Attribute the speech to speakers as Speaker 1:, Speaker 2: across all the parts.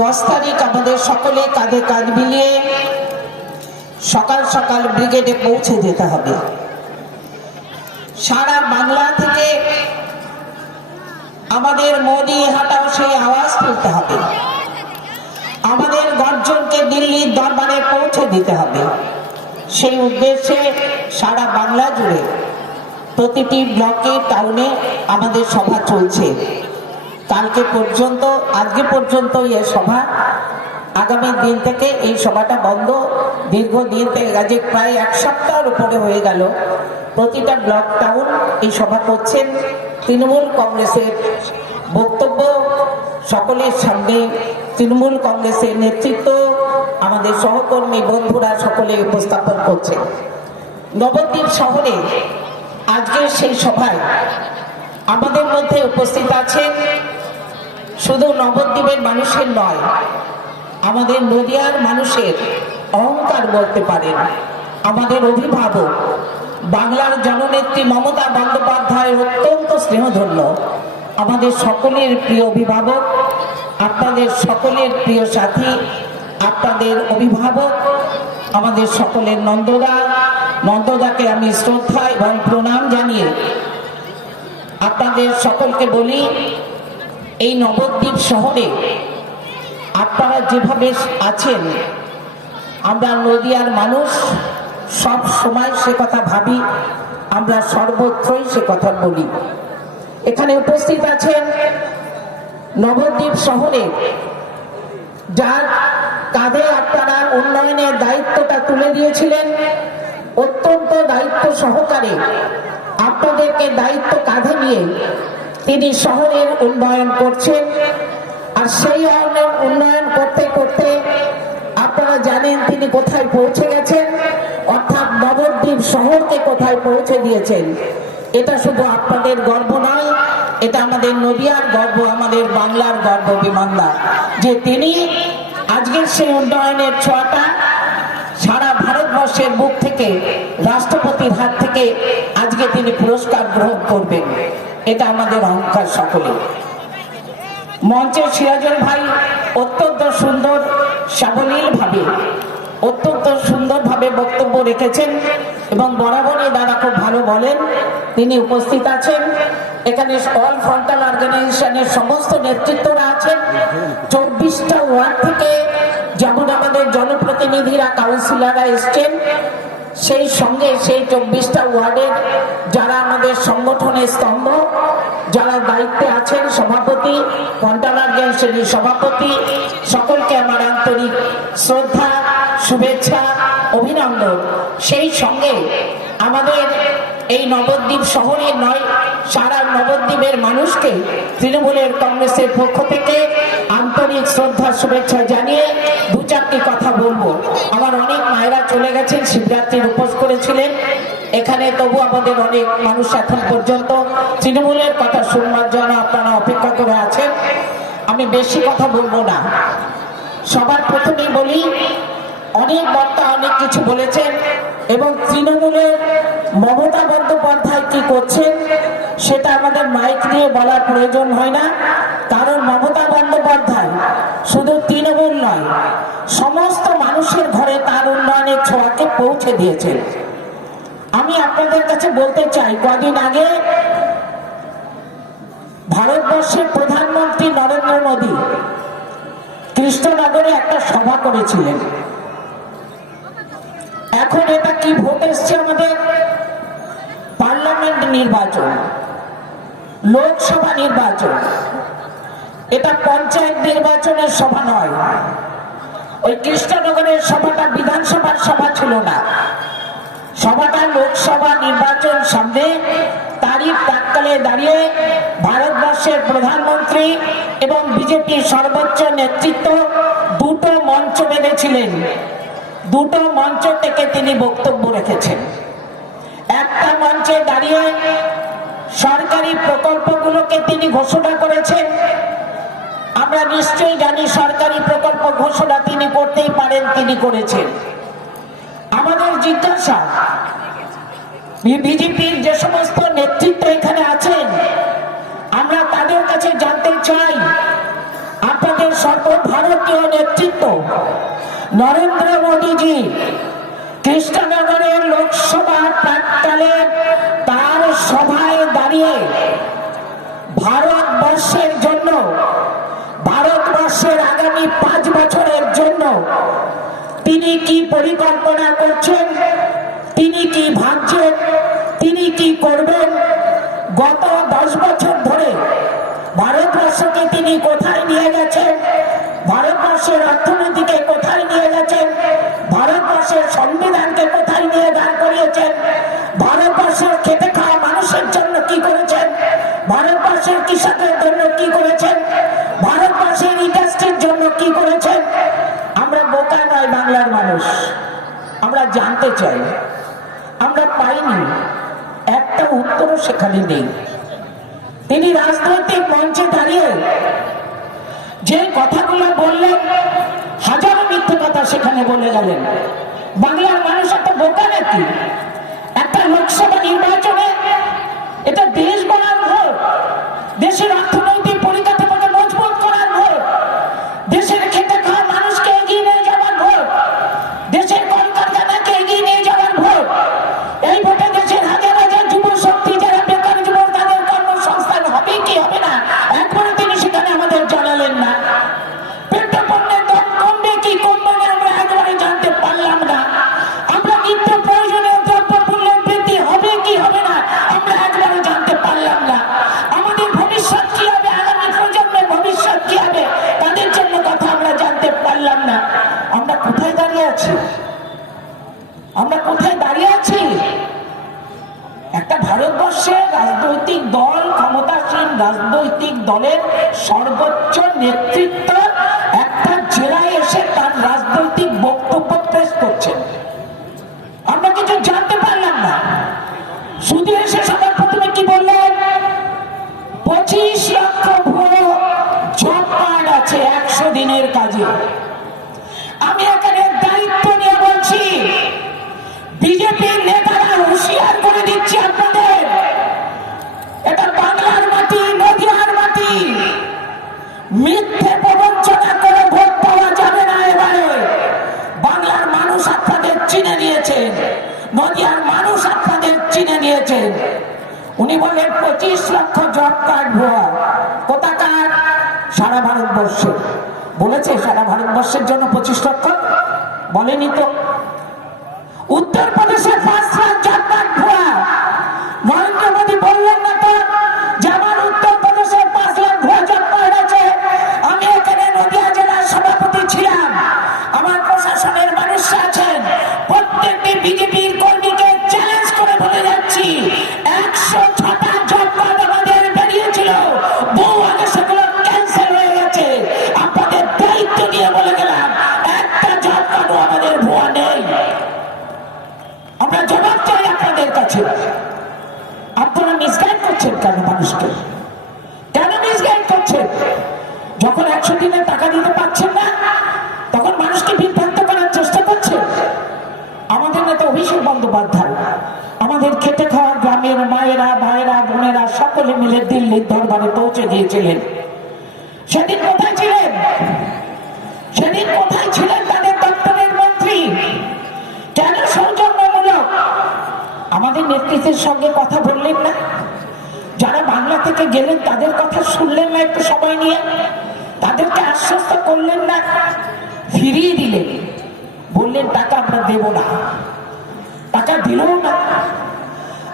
Speaker 1: দশ তারিখ আমাদের সকলে কাঁধে কাঁধ মিলিয়ে সকাল সকাল ব্রিগেডে পৌঁছে যেতে হবে সারা বাংলা থেকে আমাদের মোদি হাঁটাও সেই আওয়াজ তুলতে হবে আমাদের গর্জনকে দিল্লির দরবারে পৌঁছে দিতে হবে সেই উদ্দেশ্যে সারা বাংলা জুড়ে প্রতিটি ব্লকে টাউনে আমাদের সভা চলছে কালকে পর্যন্ত আজকে পর্যন্ত এ সভা আগামী দিন থেকে এই সভাটা বন্ধ দীর্ঘ দিন থেকে আজকে প্রায় এক সপ্তাহের উপরে হয়ে গেল প্রতিটা ব্লক টাউন এই সভা করছেন তৃণমূল কংগ্রেসের বক্তব্য সকলের সামনে তৃণমূল কংগ্রেসের নেতৃত্ব আমাদের সহকর্মী বন্ধুরা সকলে উপস্থাপন করছে নবদ্বীপ শহরে আজকের সেই সভায় আমাদের মধ্যে উপস্থিত আছেন শুধু নবদ্বীপের মানুষের নয় আমাদের নদিয়ার মানুষের অহংকার বলতে পারেন আমাদের অভিভাবক বাংলার জননেত্রী মমতা বন্দ্যোপাধ্যায়ের অত্যন্ত স্নেহধন্য আমাদের সকলের প্রিয় অভিভাবক আপনাদের সকলের প্রিয় সাথী আপনাদের অভিভাবক আমাদের সকলের নন্দদা নন্দদাকে আমি শ্রদ্ধা এবং প্রণাম জানিয়ে আপনাদের সকলকে বলি এই নবদ্বীপ শহরে আপনারা যেভাবে আছেন আমরা নদিয়ার মানুষ সব সময় সে কথা ভাবি আমরা সর্বত্রই সে কথা বলি এখানে উপস্থিত আছেন নবদ্বীপ শহরে যার কাঁধে আপনারা উন্নয়নের দায়িত্বটা তুলে দিয়েছিলেন অত্যন্ত দায়িত্ব সহকারে আপনাদেরকে দায়িত্ব কাঁধে নিয়ে তিনি শহরের উন্নয়ন করছেন আর সেই উন্নয়ন করতে করতে আপনারা জানেন তিনি কোথায় পৌঁছে গেছেন অর্থাৎ নবদ্বীপ শহরকে কোথায় পৌঁছে দিয়েছেন এটা শুধু আপনাদের গর্ব নয় এটা আমাদের নদিয়ার গর্ব আমাদের বাংলার গর্ব বিমানদার যে তিনি আজকের সেই উন্নয়নের ছোঁয়াটা সারা ভারতবর্ষের বুক থেকে রাষ্ট্রপতির হাত থেকে আজকে তিনি পুরস্কার গ্রহণ করবেন এটা আমাদের অহংকার সকলে মঞ্চে সিরাজুল ভাই অত্যন্ত সুন্দর ভাবে অত্যন্ত সুন্দরভাবে বক্তব্য রেখেছেন এবং বরাবরই দাদা খুব ভালো বলেন তিনি উপস্থিত আছেন এখানে অল ফ্রন্টাল অর্গানাইজেশনের সমস্ত নেতৃত্বরা আছেন চব্বিশটা ওয়ার্ড থেকে যেমন আমাদের জনপ্রতিনিধিরা কাউন্সিলাররা এসছেন সেই সঙ্গে সেই চব্বিশটা ওয়ার্ডের যারা আমাদের সংগঠনের স্তম্ভ যারা দায়িত্বে আছেন সভাপতি ঘণ্টালার শ্রেণীর সভাপতি সকলকে আমার আন্তরিক শ্রদ্ধা শুভেচ্ছা অভিনন্দন সেই সঙ্গে আমাদের এই নবদ্বীপ শহরে নয় সারা নবদ্বীপের মানুষকে তৃণমূলের কংগ্রেসের পক্ষ থেকে আন্তরিক শ্রদ্ধা শুভেচ্ছা জানিয়ে দু চারটি কথা বলবো আমার অনেক মায়েরা চলে গেছেন শিবরাত্রির উপোস করেছিলেন এখানে তবু আমাদের অনেক মানুষ এখন পর্যন্ত তৃণমূলের কথা শুনবার জন্য আপনারা অপেক্ষা করে আছেন আমি বেশি কথা বলবো না সবার প্রথমে বলি অনেক বক্তা অনেক কিছু বলেছেন এবং তৃণমূলের মমতা বন্দ্যোপাধ্যায় কি করছেন সেটা আমাদের মাইক নিয়ে বলার প্রয়োজন হয় না কারণ মমতা বন্দ্যোপাধ্যায় শুধু তৃণমূল নয় সমস্ত মানুষের ঘরে তার উন্নয়নের ছোঁয়াকে পৌঁছে দিয়েছেন আমি আপনাদের কাছে বলতে চাই কদিন আগে ভারতবর্ষের প্রধানমন্ত্রী নরেন্দ্র মোদী কৃষ্ণনগরে একটা সভা করেছিলেন এখন এটা কি ভোট এসছে আমাদের পার্লামেন্ট নির্বাচন লোকসভা নির্বাচন এটা পঞ্চায়েত নির্বাচনের সভা নয় ওই কৃষ্ণনগরের সভাটা বিধানসভার সভা ছিল না সভাটা লোকসভা নির্বাচন সামনে তারই প্রাককালে দাঁড়িয়ে ভারতবর্ষের প্রধানমন্ত্রী এবং বিজেপির সর্বোচ্চ নেতৃত্ব দুটো মঞ্চ বেঁধেছিলেন দুটো মঞ্চ থেকে তিনি বক্তব্য রেখেছেন একটা মঞ্চে দাঁড়িয়ে সরকারি প্রকল্পগুলোকে তিনি ঘোষণা করেছেন আমরা নিশ্চয়ই জানি সরকারি প্রকল্প ঘোষণা তিনি করতেই পারেন তিনি করেছেন আমাদের জিজ্ঞাসা বিজেপির যে সমস্ত নেতৃত্ব এখানে আছেন আমরা তাদের কাছে জানতে চাই আপনাদের সর্বভারতীয় নেতৃত্ব নরেন্দ্র মোদীজি কৃষ্ণনগরের লোকসভা প্রাক্কালে তার সভায় দাঁড়িয়ে ভারতবর্ষের জন্য ভারতবর্ষের আগামী পাঁচ বছরের জন্য তিনি কি পরিকল্পনা করছেন তিনি কি ভাবছেন তিনি কি করবেন গত দশ বছর ধরে ভারতবর্ষকে তিনি কোথায় নিয়ে গেছেন ভারতবর্ষের অর্থনীতিকে কোথায় নিয়ে গেছেন ভারতবর্ষের সংবিধানকে কোথায় নিয়ে দাঁড় করিয়েছেন ভারতবর্ষের খেতে খাওয়া মানুষের জন্য কি করেছেন ভারতবর্ষের কৃষকের জন্য কি করেছেন ভারতবর্ষের ইন্ডাস্ট্রির জন্য কি করেছেন আমরা বোকা নয় বাংলার মানুষ আমরা জানতে চাই আমরা পাইনি একটা উত্তরও সেখানে নেই তিনি রাজনৈতিক মঞ্চে দাঁড়িয়ে যে কথাগুলো বললেন হাজারো মিথ্যে কথা সেখানে বলে গেলেন বাংলার মানুষ একটা বোকা নাকি একটা লোকসভা নির্বাচনে বলে পঁচিশ লক্ষ জব কার্ড ভুয়া কোথাকার সারা ভারতবর্ষে বলেছে সারা ভারতবর্ষের জন্য পঁচিশ লক্ষ বলেনি তো উত্তরপ্রদেশের পাঁচ লাখ জব কার্ড ভুয়া নরেন্দ্র মোদী দিল্লির দরবারে পৌঁছে দিয়েছিলেন সেদিন কোথায় ছিলেন সেদিন কোথায় ছিলেন তাদের দপ্তরের মন্ত্রী কেন সৌজন্যমূলক আমাদের নেতৃত্বের সঙ্গে কথা বললেন না যারা বাংলা থেকে গেলেন তাদের কথা শুনলেন না একটু সময় নিয়ে তাদেরকে আশ্বস্ত করলেন না ফিরিয়ে দিলেন বললেন টাকা আমরা দেব না টাকা দিলেও না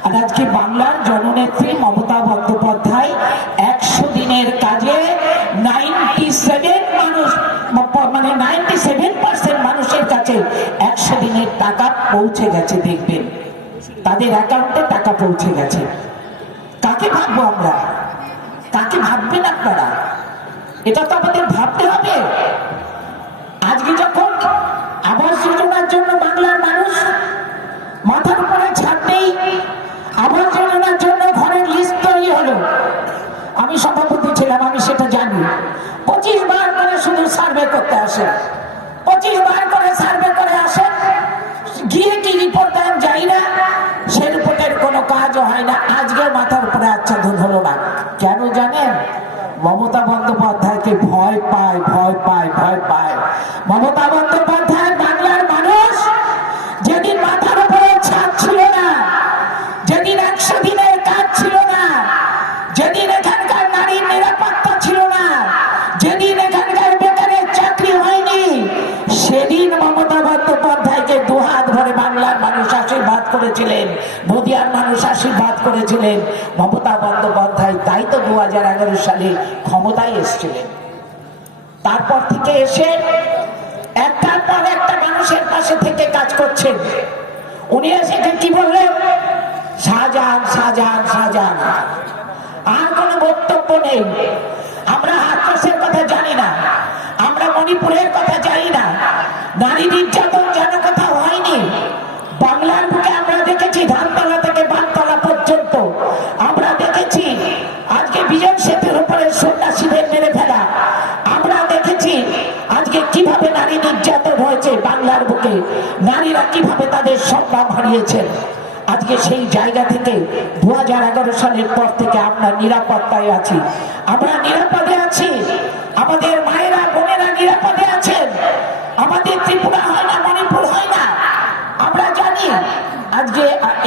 Speaker 1: আর আজকে বাংলার জননেত্রী মমতা বন্দ্যোপাধ্যায় একশো দিনের কাজে নাইনটি সেভেন মানুষ মানে নাইনটি সেভেন পার্সেন্ট মানুষের কাছে একশো দিনের টাকা পৌঁছে গেছে দেখবেন তাদের অ্যাকাউন্টে টাকা পৌঁছে গেছে কাকে ভাববো আমরা কাকে ভাববেন আপনারা এটা তো আমাদের ভাবতে হবে আজকে যখন আবাস যোজনার জন্য বাংলার মানুষ মাথার উপরে ছাড় নেই আবর্জনার জন্য ঘরের লিস্ট তৈরি হলো আমি সভাপতি ছিলাম আমি সেটা জানি পঁচিশ বার করে শুধু সার্ভে করতে আসে পঁচিশ বার করে সার্ভে করে আসে গিয়ে কি রিপোর্ট দেন যাই না সে রিপোর্টের কোনো কাজও হয় না আজকে মাথার উপরে আচ্ছাদন হলো না কেন জানেন মমতা বন্দ্যোপাধ্যায়কে ভয় পায় আশীর্বাদ করেছিলেন মমতা বন্দ্যোপাধ্যায় তাই তো দু সালে ক্ষমতায় এসেছিলেন তারপর থেকে এসে একটার পর একটা মানুষের পাশে থেকে কাজ করছেন উনি এসে কি বললেন সাজান সাজান সাজান আর কোনো বক্তব্য নেই আমরা আকাশের কথা জানি না আমরা মণিপুরের কথা জানি না নারী নির্যাতন যেন কথা হয়নি বাংলার বুকে আমরা দেখেছি ধানপালাতে কিভাবে নারী নির্যাতন হয়েছে বাংলার বুকে নারীরা কিভাবে তাদের সম্মান হারিয়েছেন আজকে সেই জায়গা থেকে দু সালের পর থেকে আমরা নিরাপত্তায় আছি আমরা নিরাপদে আছি আমাদের মায়েরা বোনেরা নিরাপদে আছেন আমাদের ত্রিপুরা হয় না মণিপুর হয় না আমরা জানি আজকে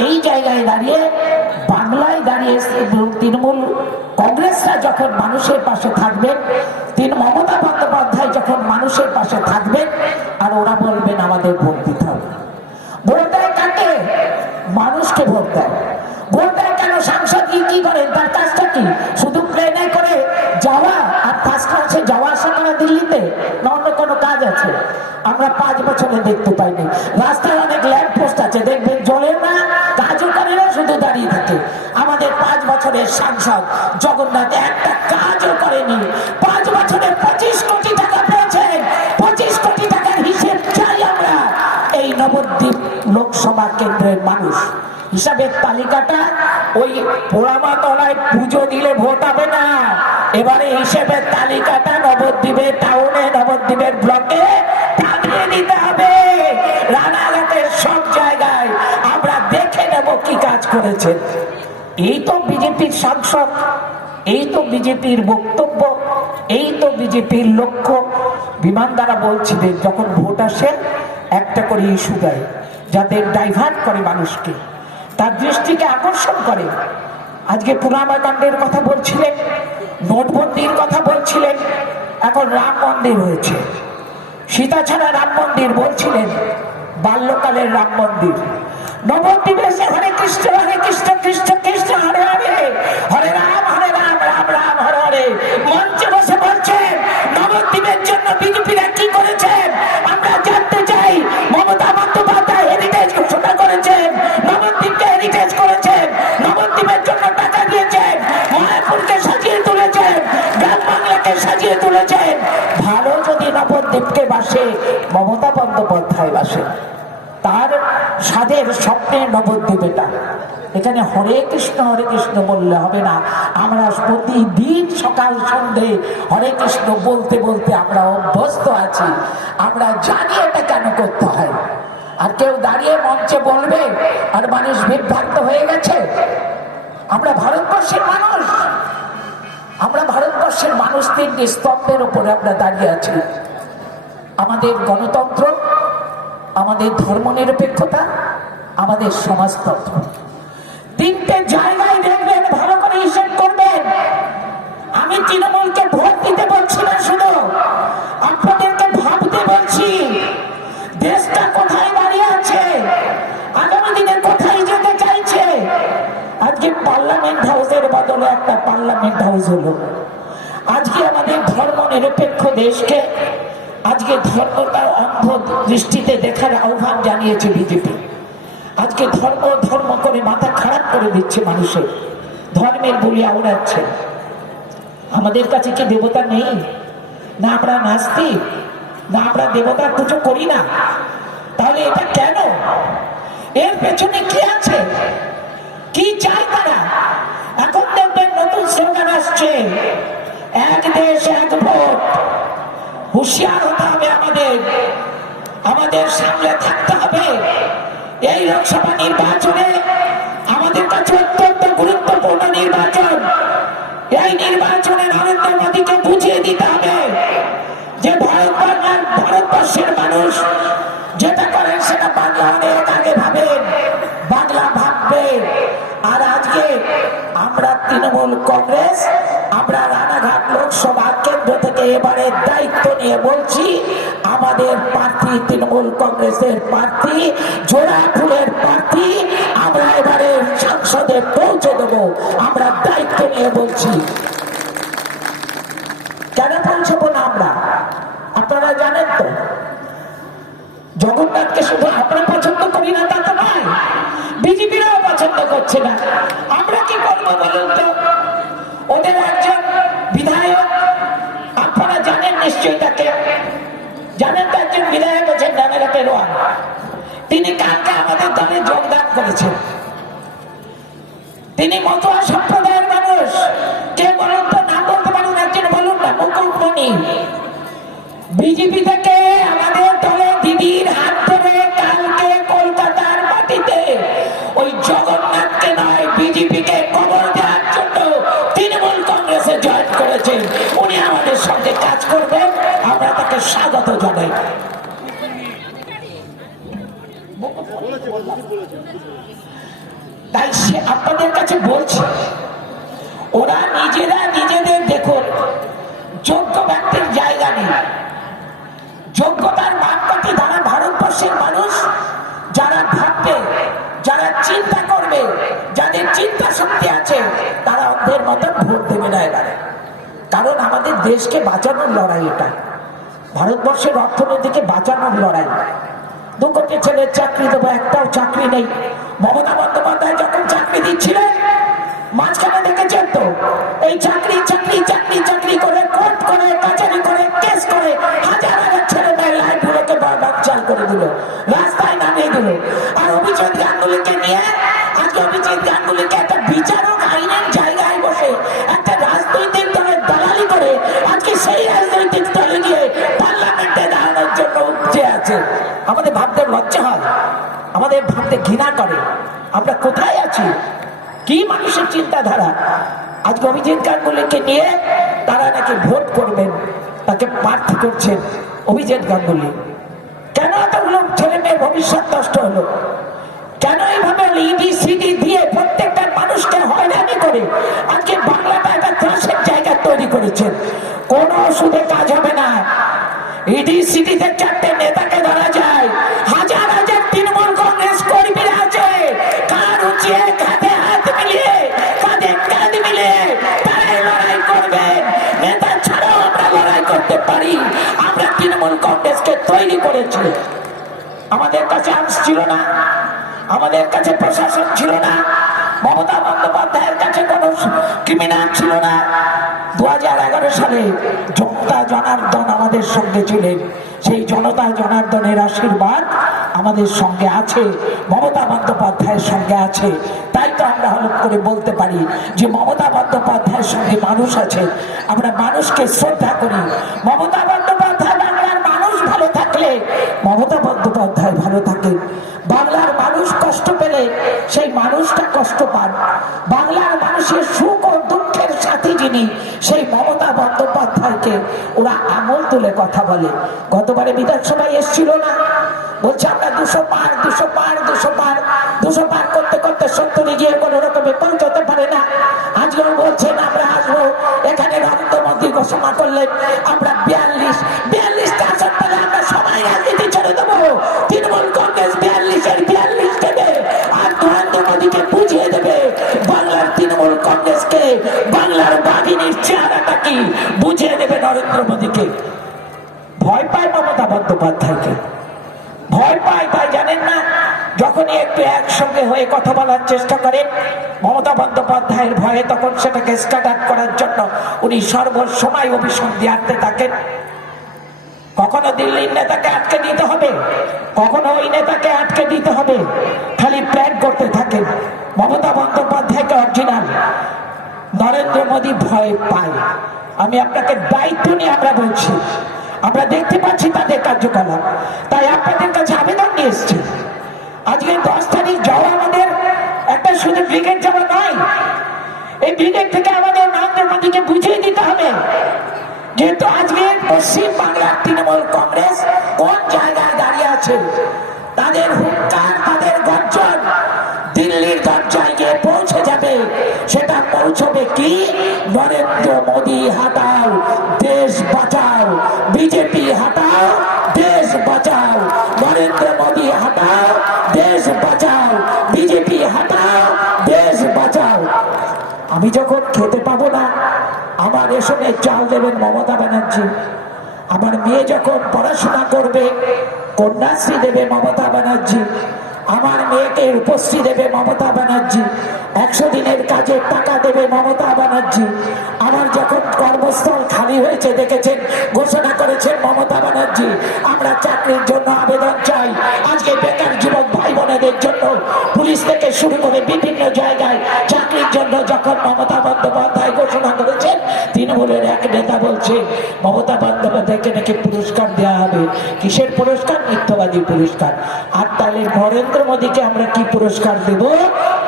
Speaker 1: এই জায়গায় দাঁড়িয়ে বাংলায় দাঁড়িয়ে তৃণমূল কম কংগ্রেসরা যখন মানুষের পাশে থাকবেন তিন মমতা বন্দ্যোপাধ্যায় যখন মানুষের পাশে থাকবেন আর ওরা বলবেন আমাদের ভোট দিতে হবে ভোট দেয় কাকে মানুষকে ভোট দেয় ভোট দেয় কেন সাংসদ কি করেন তার কাজটা কি শুধু প্লেনে করে যাওয়া আর কাজটা ক্লাসে যাওয়া আসা করা দিল্লিতে না অন্য কোনো কাজ আছে আমরা পাঁচ বছরে দেখতে পাইনি রাস্তায় অনেক ল্যাম্প বছরের সাংসদ জগন্নাথ একটা কাজও করেনি পাঁচ বছরে পঁচিশ কোটি টাকা পেয়েছেন পঁচিশ কোটি টাকার হিসেব চাই আমরা এই নবদ্বীপ লোকসভা কেন্দ্রের মানুষ হিসাবে তালিকাটা ওই পোড়ামাতলায় পুজো দিলে ভোট হবে না এবারে হিসেবে তালিকাটা নবদ্বীপের টাউনে নবদ্বীপের ব্লকে পাঠিয়ে নিতে হবে রানাঘাটের সব জায়গায় আমরা দেখে নেব কি কাজ করেছে এই তো বিজেপির সাংসদ এই তো বিজেপির বক্তব্য এই তো বিজেপির লক্ষ্য বিমান দ্বারা বলছিলেন যখন ভোট আসে একটা করে ইস্যু দেয় যাতে ডাইভার্ট করে মানুষকে তার দৃষ্টিকে আকর্ষণ করে আজকে কাণ্ডের কথা বলছিলেন নোটবন্দির কথা বলছিলেন এখন রাম মন্দির হয়েছে সীতা ছাড়া রাম মন্দির বলছিলেন বাল্যকালের রাম মন্দির নবদ্বীপে এসে কৃষ্ণ হরে কৃষ্ণ কৃষ্ণ কৃষ্ণ হরে হরে হরে রাম হরে রাম রাম রাম হরে হরে মঞ্চে বসে বলছেন নবদ্বীপের জন্য বিজেপিরা কি করেছেন আমরা জানতে চাই মমতা বন্দ্যোপাধ্যায় হেরিটেজ ঘোষণা করেছেন নবদ্বীপকে হেরিটেজ করেছেন নবদ্বীপের জন্য টাকা দিয়েছেন মায়াপুরকে সাজিয়ে তুলেছেন গ্রাম বাংলাকে সাজিয়ে তুলেছেন ভালো যদি নবদ্বীপকে বাসে মমতা বন্দ্যোপাধ্যায় বাসে তার স্বাদের স্বপ্নে নবদ্বীপেটা এখানে হরে কৃষ্ণ হরে কৃষ্ণ বললে হবে না আমরা প্রতিদিন সকাল সন্ধে হরে কৃষ্ণ বলতে বলতে আমরা অভ্যস্ত আছি আমরা জানি এটা কেন করতে হয় আর কেউ দাঁড়িয়ে মঞ্চে বলবে আর মানুষ বিভ্রান্ত হয়ে গেছে আমরা ভারতবর্ষের মানুষ আমরা ভারতবর্ষের মানুষ তিনটি স্তম্ভের উপরে আমরা দাঁড়িয়ে আছি আমাদের গণতন্ত্র আমাদের ধর্মনিরপেক্ষতা আমাদের সমাজতত্ত্ব তিনটে জায়গায় দেখবেন ভালো করে হিসেব করবেন আমি তৃণমূলকে ভোট দিতে বলছি না শুধু আপনাদেরকে ভাবতে বলছি দেশটা কোথায় দাঁড়িয়ে আছে আগামী দিনে কোথায় যেতে চাইছে আজকে পার্লামেন্ট হাউসের বদলে একটা পার্লামেন্ট হাউস হলো আজকে আমাদের ধর্ম নিরপেক্ষ দেশকে আজকে ধর্মটা অন্ধ দৃষ্টিতে দেখার আহ্বান জানিয়েছে বিজেপি আজকে ধর্ম ধর্ম করে মাথা খারাপ করে দিচ্ছে মানুষের ধর্মের বলি আওড়াচ্ছে আমাদের কাছে কি দেবতা নেই না আমরা নাস্তি না আমরা দেবতার পুজো করি না তাহলে এটা কেন এর পেছনে কি আছে কি চায় তারা এখন দেখবেন নতুন স্লোগান আসছে এক দেশ এক ভোট হুঁশিয়ার হতে হবে আমাদের আমাদের সামনে থাকতে হবে এই লোকসভা নির্বাচনে আমাদের কাছে অত্যন্ত গুরুত্বপূর্ণ নির্বাচন এই নির্বাচনে নরেন্দ্র মোদীকে বুঝিয়ে দিতে হবে যে ভারতবর্ষের ভারতবর্ষের মানুষ যেটা করেন সেটা বাংলা অনেক আগে ভাবেন বাংলা ভাববে আর আজকে আমরা তৃণমূল কংগ্রেস আমরা রানাঘাট লোকসভা কেন্দ্র এবারে দায়িত্ব নিয়ে বলছি আমাদের প্রার্থী তৃণমূল কংগ্রেসের প্রার্থী জোড়াপুরের প্রার্থী আমরা এবারে সংসদে পৌঁছে দেব আমরা দায়িত্ব নিয়ে বলছি কেন পৌঁছব না আমরা আপনারা জানেন তো জগন্নাথকে শুধু আমরা পছন্দ করি না তা তো নয় বিজেপিরাও পছন্দ করছে না আমরা কি করবো বলুন তো ওদের একজন বিধায়ক নিশ্চয়ই তাকে জানেন তো একজন বিধায়ক পেরোয়ান তিনি কালকে আমাদের দলে যোগদান করেছেন তিনি মতুয়া সম্প্রদায়ের মানুষ কে বলুন তো নাম বলতে পারেন একজন বলুন না মুকুটমণি বিজেপি থেকে আমাদের দলে স্বাগত জানাই তাই সে আপনাদের কাছে বলছে ওরা নিজেরা নিজেদের দেখুন যোগ্য ব্যক্তির জায়গা নেই যোগ্যতার মাপকাঠি যারা ভারতবর্ষের মানুষ যারা ভাববে যারা চিন্তা করবে যাদের চিন্তা শক্তি আছে তারা অন্ধের মতো ভোট দেবে না এবারে কারণ আমাদের দেশকে বাঁচানোর লড়াই এটা ভারতবর্ষের অর্থনীতিকে বাঁচানোর লড়াই দু কোটি ছেলের চাকরি দেবো একটাও চাকরি নেই মমতা বন্দ্যোপাধ্যায় যখন চাকরি দিচ্ছিলেন মাঝখানে দেখেছেন তো এই চাকরি চাকরি চাকরি চাকরি করে কোর্ট করে কাচারি করে কেস করে হাজার হাজার ছেলে মেয়ের লাইফগুলোকে বাকচাল করে দিল রাস্তায় নামিয়ে দিল আর অভিজিৎ গাঙ্গুলিকে নিয়ে আজকে অভিজিৎ গাঙ্গুলিকে একটা বিচারক আইন আছে আমাদের ভাবতে লজ্জা হয় আমাদের ভাবতে ঘৃণা করে আমরা কোথায় আছি কি মানুষের চিন্তাধারা আজকে অভিজিৎ গাঙ্গুলিকে নিয়ে তারা নাকি ভোট করবেন তাকে প্রার্থী করছেন অভিজিৎ গাঙ্গুলি কেন এতগুলো ছেলে মেয়ের ভবিষ্যৎ নষ্ট হলো কেন এইভাবে ইডি e সিডি দিয়ে প্রত্যেকটা মানুষকে হয়রানি করে আজকে বাংলাটা একটা ত্রাসের জায়গা তৈরি করেছেন কোন ওষুধে কাজ হবে না ইডি e সিডিতে চারটে নেতা বাংলাদেশকে তৈরি করেছিল আমাদের কাছে আর্মস ছিল না আমাদের কাছে প্রশাসন ছিল না মমতা বন্দ্যোপাধ্যায়ের কাছে কোনো ক্রিমিনাল ছিল না দু হাজার সালে জনতা জনার্দন আমাদের সঙ্গে ছিলেন সেই জনতা জনার্দনের আশীর্বাদ আমাদের সঙ্গে আছে মমতা বন্দ্যোপাধ্যায়ের সঙ্গে আছে তাই তো আমরা হলপ করে বলতে পারি যে মমতা বন্দ্যোপাধ্যায়ের সঙ্গে মানুষ আছে আমরা মানুষকে শ্রদ্ধা করি মমতা বন্দ্যোপাধ্যায় থাকে মমতা বন্দ্যোপাধ্যায় ভালো থাকে বাংলার মানুষ কষ্ট পেলে সেই মানুষটা কষ্ট পান বাংলার মানুষের সুখ ও দুঃখের সাথে যিনি সেই মমতা বন্দ্যোপাধ্যায়কে ওরা আঙুল তুলে কথা বলে গতবারে বিধানসভায় এসছিল না বলছে আমরা দুশো পার দুশো পার দুশো পার দুশো পার করতে করতে সত্তরে গিয়ে কোনো রকমে পৌঁছতে পারে না আজকেও বলছেন আমরা আসবো এখানে নরেন্দ্র ঘোষণা করলেন আমরা বিয়াল্লিশ বিয়াল্লিশ রাজনীতি ছেড়ে দেবো তৃণমূল কংগ্রেস বিয়াল্লিশের আর নরেন্দ্র মোদীকে বুঝিয়ে দেবে বাংলার তৃণমূল কংগ্রেসকে বাংলার বাঘিনীর চেহারাটা কি বুঝিয়ে দেবে নরেন্দ্র মোদীকে ভয় পায় মমতা বন্দ্যোপাধ্যায়কে ভয় পায় তাই জানেন না যখনই একটু একসঙ্গে হয়ে কথা বলার চেষ্টা করেন মমতা বন্দ্যোপাধ্যায়ের ভয়ে তখন সেটাকে স্টার্ট করার জন্য উনি সর্বসময় অভিশাপ থাকেন কখনো দিল্লির নেতাকে আটকে দিতে হবে কখনো ওই নেতাকে আটকে দিতে হবে খালি প্ল্যান করতে থাকেন মমতা বন্দ্যোপাধ্যায়কে অরিজিনাল নরেন্দ্র মোদী ভয় পায় আমি আপনাকে দায়িত্ব নিয়ে আমরা বলছি আমরা দেখতে পাচ্ছি তাদের কার্যকলাপ তাই আপনাদের কাছে আবেদন নিয়ে এসছি আজকে দশ তারিখ যাওয়া আমাদের একটা শুধু ব্রিগেড যাওয়া নয় এই ব্রিগেড থেকে আমাদের নরেন্দ্র মোদীকে বুঝিয়ে দিতে হবে কিন্তু আজকে পশ্চিম বাংলার তৃণমূল কংগ্রেস কোন জায়গায় দাঁড়িয়ে আছে তাদের হুঙ্কার তাদের গর্জন দিল্লির দরজায় গিয়ে পৌঁছে যাবে সেটা পৌঁছবে কি নরেন্দ্র মোদী হাতাও দেশ বাঁচাও বিজেপি হাতাও দেশ বাঁচাও নরেন্দ্র মোদী হাতাও দেশ বাঁচাও বিজেপি হাতাও দেশ বাঁচাও আমি যখন খেতে পাবো না রেশনে চাল দেবেন মমতা ব্যানার্জি আমার মেয়ে যখন পড়াশোনা করবে কন্যাশ্রী দেবে মমতা ব্যানার্জি আমার মেয়েকে উপস্থিত দেবে মমতা ব্যানার্জি একশো দিনের কাজে টাকা দেবে মমতা ব্যানার্জি আমার যখন কর্মস্থল খালি হয়েছে দেখেছেন ঘোষণা করেছেন মমতা ব্যানার্জি আমরা চাকরির জন্য আবেদন চাই আজকে বেকার যুবক ভাই বোনেদের জন্য পুলিশ থেকে শুরু করে বিভিন্ন জায়গায় চাকরির জন্য যখন মমতা বন্দ্যোপাধ্যায় ঘোষণা করেছেন তৃণমূলের এক নেতা বলছে মমতা বন্দ্যোপাধ্যায়কে নাকি পুরস্কার দেওয়া হবে কিসের পুরস্কার মিথ্যবাদী পুরস্কার আর তাহলে নরেন্দ্র নরেন্দ্র মোদীকে আমরা কি পুরস্কার দেব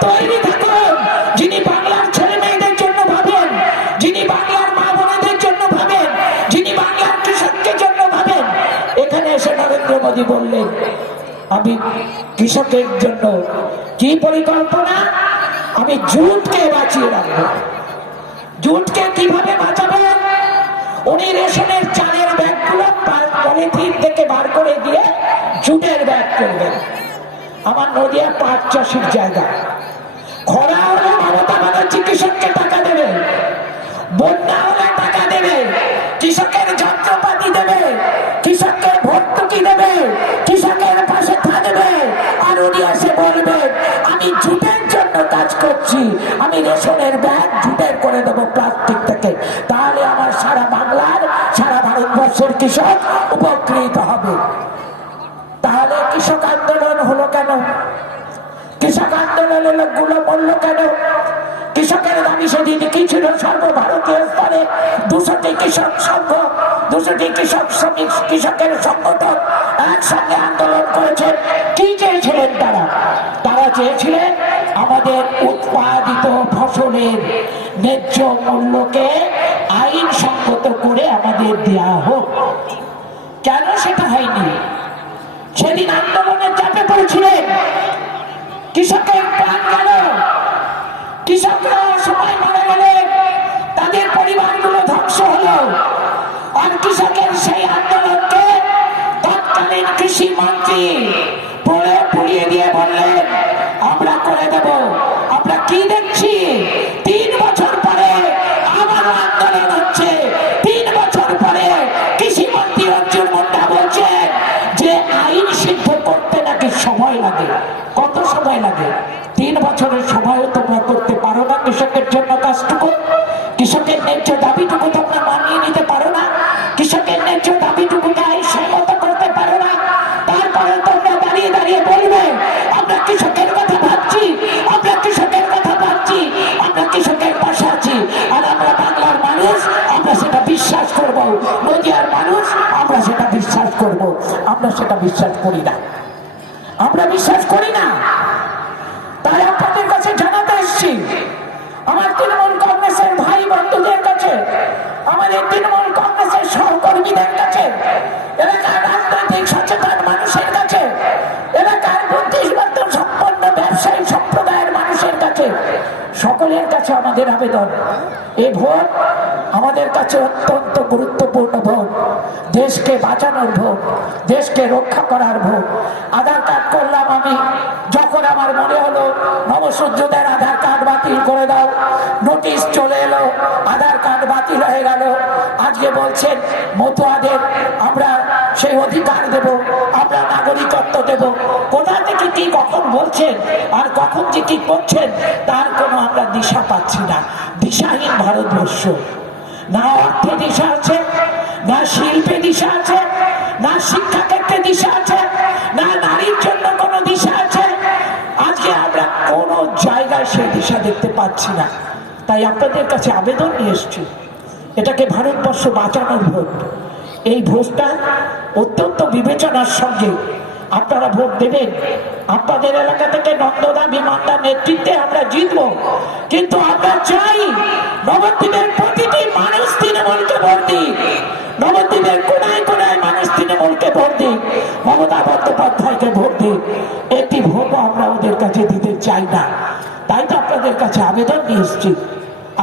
Speaker 1: তৈরি থাকুন যিনি বাংলার ছেলে মেয়েদের জন্য ভাবেন যিনি বাংলার মা বোনদের জন্য ভাবেন যিনি বাংলার কৃষককে জন্য ভাবেন এখানে এসে নরেন্দ্র মোদী বললেন আমি কৃষকের জন্য কি পরিকল্পনা আমি জুটকে বাঁচিয়ে রাখবো জুটকে কিভাবে বাঁচাবো উনি রেশনের চালের ব্যাগগুলো পলিথিন থেকে বার করে দিয়ে জুটের ব্যাগ করবেন আমার নদিয়া পাট চাষের জায়গা খরা হলে টাকা বন্যা হলে টাকা দেবে যন্ত্রপাতি দেবে ভর্তুকি দেবে কৃষকের পাশে আর আমি জুটের জন্য কাজ করছি আমি রেশনের ব্যাগ জুটের করে দেবো প্লাস্টিক থেকে তাহলে আমার সারা বাংলার সারা ভারতবর্ষের কৃষক উপকৃত বলে লোকগুলো বললো কেন কৃষকের দাবি সেদিন কি ছিল সর্বভারতীয় স্তরে দুশোটি কৃষক সংঘ দুশোটি কৃষক শ্রমিক কৃষকের সংগঠন একসঙ্গে আন্দোলন করেছেন কি চেয়েছিলেন তারা তারা চেয়েছিলেন আমাদের উৎপাদিত ফসলের ন্যায্য মূল্যকে আইনসঙ্গত করে আমাদের দেয়া হোক কেন সেটা হয়নি সেদিন আন্দোলনের চাপে পড়েছিলেন কৃষককে প্রাণ গেল কৃষকরা সবাই মারা গেলে তাদের পরিবারগুলো ধ্বংস হলো আর কৃষকের সেই আন্দোলনকে তৎকালীন কৃষি মন্ত্রী পুড়ে পুড়িয়ে দিয়ে বললেন আমরা করে দেব আমরা কি দেখছি ন্যায্য দাবিটুকু তোমরা মানিয়ে নিতে পারো না কৃষকের ন্যায্য দাবিটুকু দায় সম্মত করতে পারো না তারপরে তোমরা দাঁড়িয়ে দাঁড়িয়ে বলবে আমরা কৃষকের কথা ভাবছি আমরা কৃষকের কথা ভাবছি আমরা কৃষকের পাশে আছি আর আমরা বাংলার মানুষ আমরা সেটা বিশ্বাস করব নদিয়ার মানুষ আমরা সেটা বিশ্বাস করব আমরা সেটা বিশ্বাস করি না তৃণমূল কংগ্রেসের সহকর্মীদের কাছে এলাকার রাজনৈতিক সচেতন মানুষের কাছে এলাকার বুদ্ধিসম্পন্ন সম্পন্ন ব্যবসায়ী সম্প্রদায়ের মানুষের কাছে সকলের কাছে আমাদের আবেদন এই ভোট আমাদের কাছে অত্যন্ত গুরুত্বপূর্ণ ভোট দেশকে বাঁচানোর ভোট দেশকে রক্ষা করার ভোট আধার কার্ড করলাম আমি আমার মনে হলো নবসূর্যদের আধার কার্ড বাতিল করে দাও নোটিশ চলে এলো আধার কার্ড বাতিল হয়ে গেল আজকে বলছেন মতুয়াদের আমরা সেই অধিকার দেব আমরা নাগরিকত্ব দেব কোথা থেকে কি কখন বলছেন আর কখন যে কি করছেন তার কোনো আমরা দিশা পাচ্ছি না দিশাহীন ভারতবর্ষ না অর্থে দিশা আছে না শিল্পে দিশা আছে না শিক্ষাক্ষেত্রে দিশা আছে না নারীর জন্য কোনো দিশা আছে দেখা দেখতে পাচ্ছি না তাই আপনাদের কাছে আবেদন নিয়ে এসছি এটাকে ভারতবর্ষ বাঁচানোর ভোট এই ভোটটা অত্যন্ত বিবেচনার সঙ্গে আপনারা ভোট দেবেন আপনাদের এলাকা থেকে নন্দদা বিমানটা নেতৃত্বে আমরা জিতব কিন্তু আমরা চাই নবদ্বীপের প্রতিটি মানুষ তৃণমূলকে ভোট দিই নবদ্বীপের কোনায় কোনায় মানুষ তৃণমূলকে ভোট দিই মমতা বন্দ্যোপাধ্যায়কে ভোট দিই একটি ভোটও আমরা ওদের কাছে দিতে চাই না তাই তো আপনাদের কাছে আবেদন নিয়ে এসছি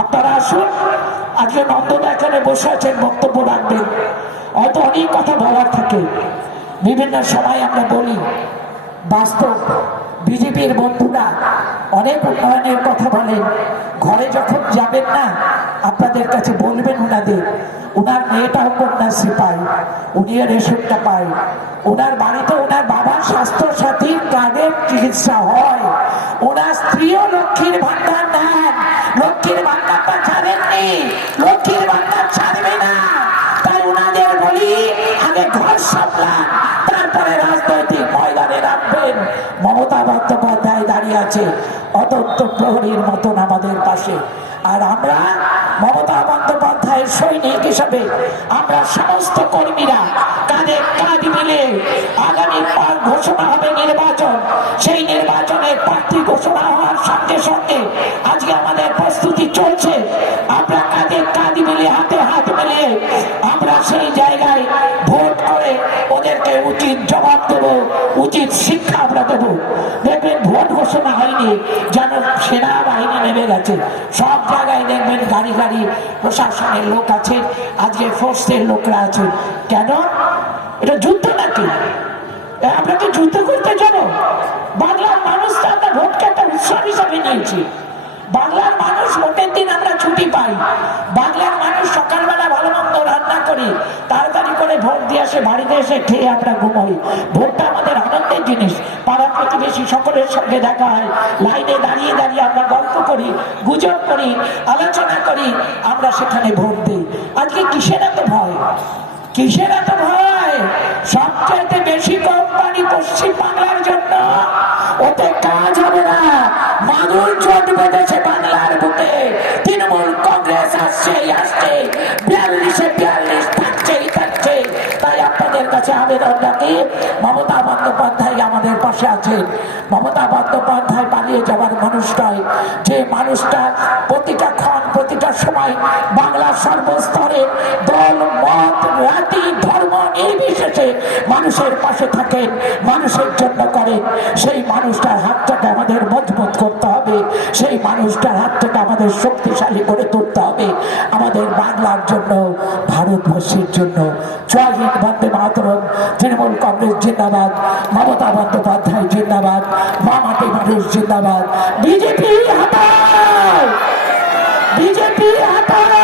Speaker 1: আপনারা আসুন আজকে নন্দদা এখানে বসে আছেন বক্তব্য রাখবেন হয়তো অনেক কথা বলার থাকে বিভিন্ন সময় আমরা বলি বাস্তব বিজেপির বন্ধুরা অনেক উন্নয়নের কথা বলেন ঘরে যখন যাবেন না আপনাদের কাছে বলবেন ওনাদের ওনার মেয়েটাও কন্যাশ্রী পায় উনিও রেশনটা পায় ওনার বাড়িতে ওনার বাবার স্বাস্থ্য সাথী কার্ডের চিকিৎসা হয় ওনার স্ত্রীও লক্ষ্মীর ভান্ডার দেন লক্ষ্মীর ভান্ডারটা ছাড়েননি লক্ষ্মীর ভান্ডার ছাড়বে না তাই ওনাদের বলি আগে ঘর সামলান তারপরে রাজনৈতিক ভয় মমতা বন্দ্যোপাধ্যায় দাঁড়িয়ে আছে অদন্ত প্রহরীর মতন আমাদের পাশে আর আমরা মমতা বন্দ্যোপাধ্যায়ের সৈনিক হিসাবে আমরা সমস্ত কর্মীরা কাঁধে কাঁধ মিলে আগামী পাঁচ ঘোষণা হবে নির্বাচন সেই নির্বাচনে প্রার্থী ঘোষণা হওয়ার সঙ্গে সঙ্গে আজকে আমাদের প্রস্তুতি চলছে আমরা কাঁধে কাঁধ মিলে হাতে হাত মিলিয়ে আমরা সেই জায়গায় উচিত জবাব দেবো উচিত শিক্ষা আমরা দেবো দেখবেন ভোট ঘোষণা হয়নি যেন সেনাবাহিনী নেমে গেছে সব জায়গায় দেখবেন গাড়ি গাড়ি প্রশাসনের লোক আছে আজকে ফোর্সের লোকরা আছে কেন এটা যুদ্ধ নাকি আমরা কি যুদ্ধ করতে চলো বাংলার মানুষ তো আমরা ভোটকে একটা উৎসব হিসাবে নিয়েছি বাংলার মানুষ ভোটের দিন আমরা ছুটি পাই বাংলার মানুষ সকালবেলা ভালো না করি তাড়াতাড়ি করে ভোট দিয়ে আসে বাড়িতে এসে খেয়ে আমরা ঘুমাই ভোটটা আমাদের আনন্দের জিনিস পাড়া প্রতিবেশী সকলের সঙ্গে দেখা হয় লাইনে দাঁড়িয়ে দাঁড়িয়ে আমরা গল্প করি গুজব করি আলোচনা করি আমরা সেখানে ভোট দিই আজকে কিসের এত ভয় কিসের এত ভয় সবচেয়ে বেশি কোম্পানি পশ্চিম বাংলার জন্য ওতে কাজ হবে না মানুষ চোট বেঁধেছে বাংলার বুকে তৃণমূল কংগ্রেস আসছেই আসছে বিয়াল্লিশে বিয়াল্লিশ থাকছেই থাকছে তাই আপনাদের কাছে আবেদন রাখি মমতা বন্দ্যোপাধ্যায় আমাদের পাশে আছে মমতা বন্দ্যোপাধ্যায় পালিয়ে যাওয়ার মানুষ নয় যে মানুষটা প্রতিটা ক্ষণ প্রতিটা সময় বাংলার সর্বস্তরে দল মত জাতি ধর্ম নির্বিশেষে মানুষের পাশে থাকে মানুষের জন্য করে সেই মানুষটার হাতটাকে আমাদের মজবুত করতে হবে সেই মানুষটার হাতটাকে আমাদের শক্তিশালী করে তুলতে হবে আমাদের বাংলার জন্য ভারতবর্ষের জন্য চয়হিত বন্দে মাতরম তৃণমূল কংগ্রেস জিন্দাবাদ মমতা বন্দ্যোপাধ্যায় জিন্দাবাদ মামাটি মানুষ জিন্দাবাদ বিজেপি হাতা বিজেপি হাতা